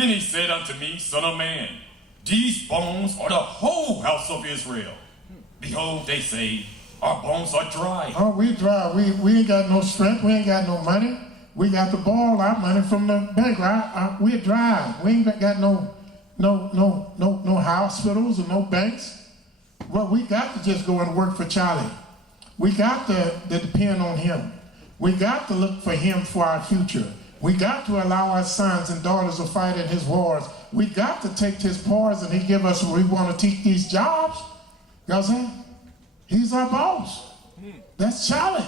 Then he said unto me, Son of man, these bones are the whole house of Israel. Behold, they say, our bones are dry. Oh, we dry. We ain't got no strength. We ain't got no money. We got to borrow our money from the bank. We're dry. We ain't got no hospitals or no banks. Well, we got to just go and work for Charlie. We got to depend on him. We got to look for him for our future. We got to allow our sons and daughters to fight in his wars. We got to take his pars and he give us what we want to teach these jobs. You know what I'm saying? He's our boss. That's Charlie.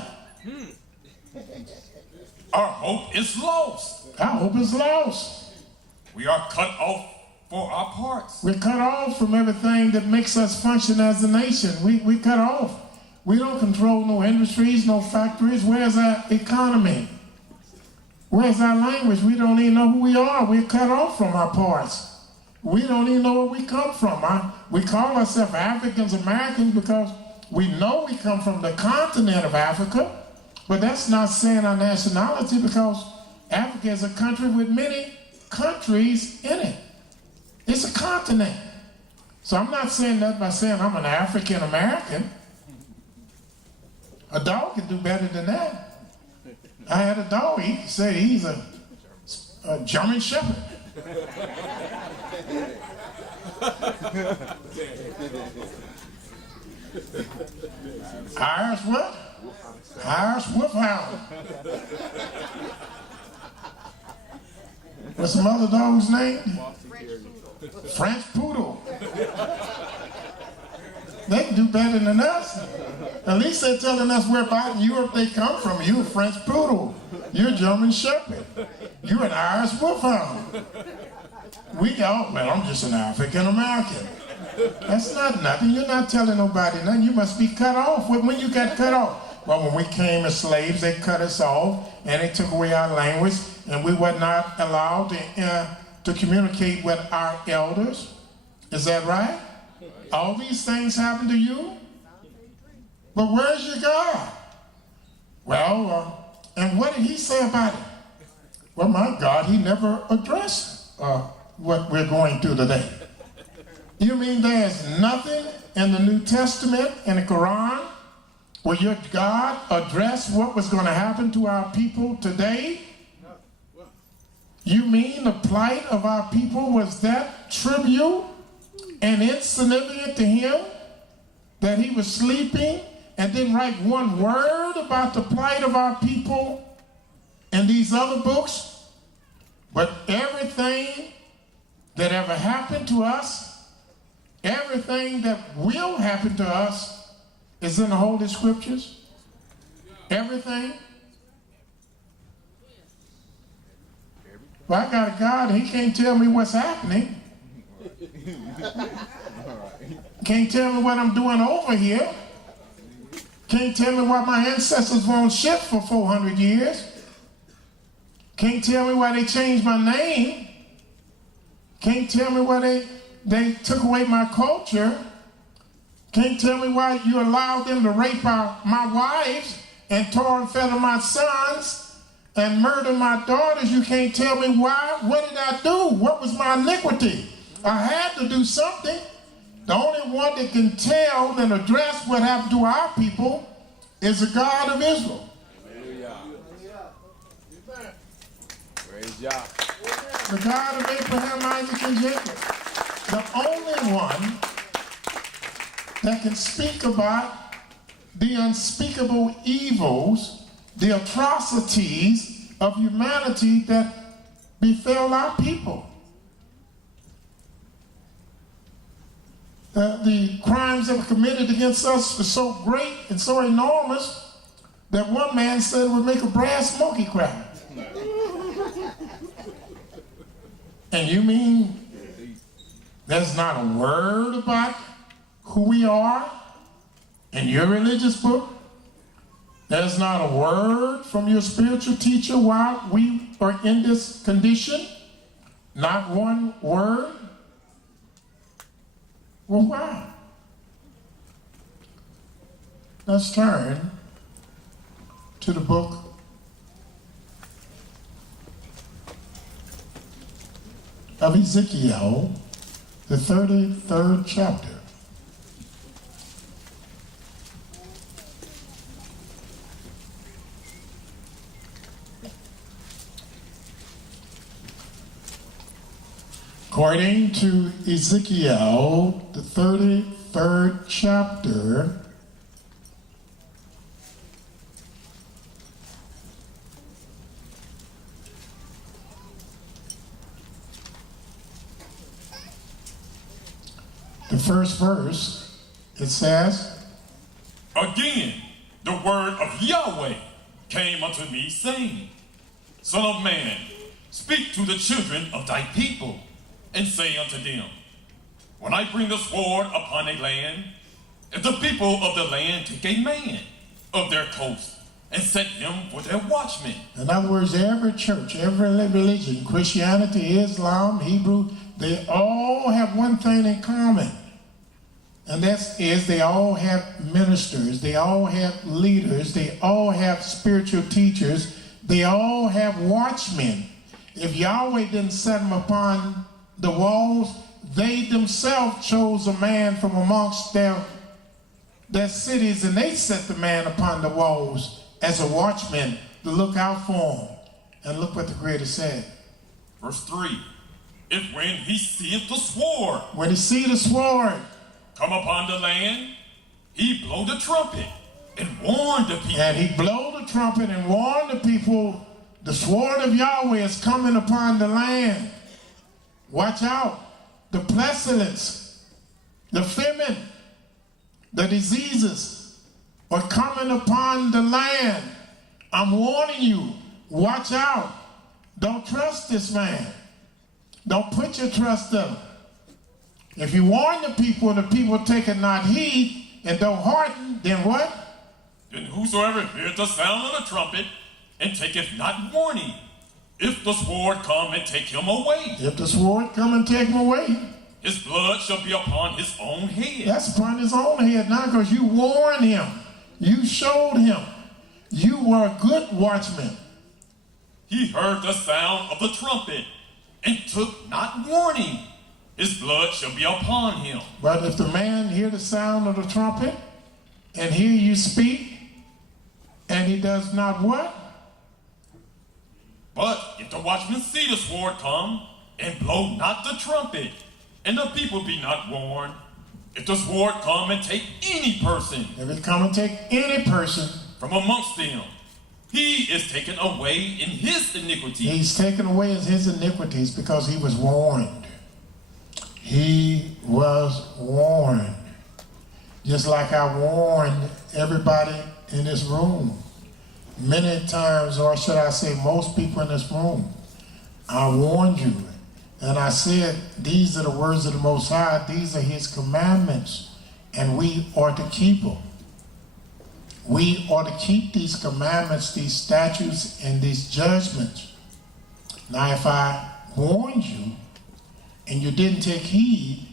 Our hope is lost. Our hope is lost. We are cut off for our parts. We're cut off from everything that makes us function as a nation. We cut off. We don't control no industries, no factories. Where's our economy? Where's our language? We don't even know who we are. We're cut off from our parts. We don't even know where we come from. We call ourselves Africans Americans because we know we come from the continent of Africa, but that's not saying our nationality because Africa is a country with many countries in it. It's a continent. So I'm not saying that by saying I'm an African American. A dog can do better than that. I had a dog, he said he's a German Shepherd. Irish what? Irish Wolfhound. What's some other dog's name? French Poodle. They can do better than us. At least they're telling us where about in Europe they come from. You're a French Poodle. You're a German Shepherd. You're an Irish Wolfhound. We go, well, I'm just an African American. That's not nothing. You're not telling nobody nothing. You must be cut off. When you got cut off? Well, when we came as slaves, they cut us off and they took away our language and we were not allowed to communicate with our elders. Is that right? All these things happen to you? But where's your God? Well, and what did he say about it? Well, my God, he never addressed what we're going through today. You mean there's nothing in the New Testament, in the Quran, where your God addressed what was going to happen to our people today? You mean the plight of our people was that trivial and insignificant to him that he was sleeping and didn't write one word about the plight of our people in these other books? But everything that ever happened to us, everything that will happen to us is in the Holy Scriptures. Everything. Well, I got a God, he can't tell me what's happening. Can't tell me what I'm doing over here. Can't tell me why my ancestors were on ship for 400 years. Can't tell me why they changed my name. Can't tell me why they took away my culture. Can't tell me why you allowed them to rape my wives and tore and feather my sons and murder my daughters. You can't tell me why. What did I do? What was my iniquity? I had to do something. The only one that can tell and address what happened to our people is the God of Israel. Praise Yah. The God of Abraham, Isaac, and Jacob. The only one that can speak about the unspeakable evils, the atrocities of humanity that befell our people. The crimes that were committed against us are so great and so enormous that one man said it would make a brass monkey cry. And you mean there's not a word about who we are in your religious book? There's not a word from your spiritual teacher why we are in this condition? Not one word? Well, why? Let's turn to the book of Ezekiel, the 33rd chapter. According to Ezekiel, the 33rd chapter, the first verse, it says, Again, the word of Yahweh came unto me, saying, Son of man, speak to the children of thy people, and say unto them, When I bring the sword upon a land, if the people of the land take a man of their coast, and set him for their watchman. In other words, every church, every religion, Christianity, Islam, Hebrew, they all have one thing in common. And that is they all have ministers, they all have leaders, they all have spiritual teachers, they all have watchmen. If Yahweh didn't set them upon the walls, they themselves chose a man from amongst their cities, and they set the man upon the walls as a watchman to look out for him. And look what the Creator said. Verse 3, If when he seeth the sword, when he see the sword come upon the land, he blow the trumpet and warn the people. And he blow the trumpet and warn the people, the sword of Yahweh is coming upon the land. Watch out. The pestilence, the famine, the diseases are coming upon the land. I'm warning you. Watch out. Don't trust this man. Don't put your trust in him. If you warn the people take it not heed and don't hearken, then what? Then whosoever heareth the sound of the trumpet and taketh not warning, if the sword come and take him away, if the sword come and take him away, his blood shall be upon his own head. That's upon his own head now, because you warned him. You showed him. You were a good watchman. He heard the sound of the trumpet and took not warning. His blood shall be upon him. But if the man hear the sound of the trumpet and hear you speak, and he does not what? But if the watchman see the sword come and blow not the trumpet, and the people be not warned, if the sword come and take any person, if it come and take any person from amongst them, he is taken away in his iniquity. He's taken away in his iniquities because he was warned. He was warned. Just like I warned everybody in this room. Many times, or should I say most people in this room, I warned you. And I said, these are the words of the Most High, these are his commandments, and we are to keep them. We are to keep these commandments, these statutes, and these judgments. Now, if I warned you, and you didn't take heed,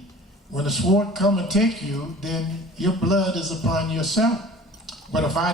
when the sword come and take you, then your blood is upon yourself. But if I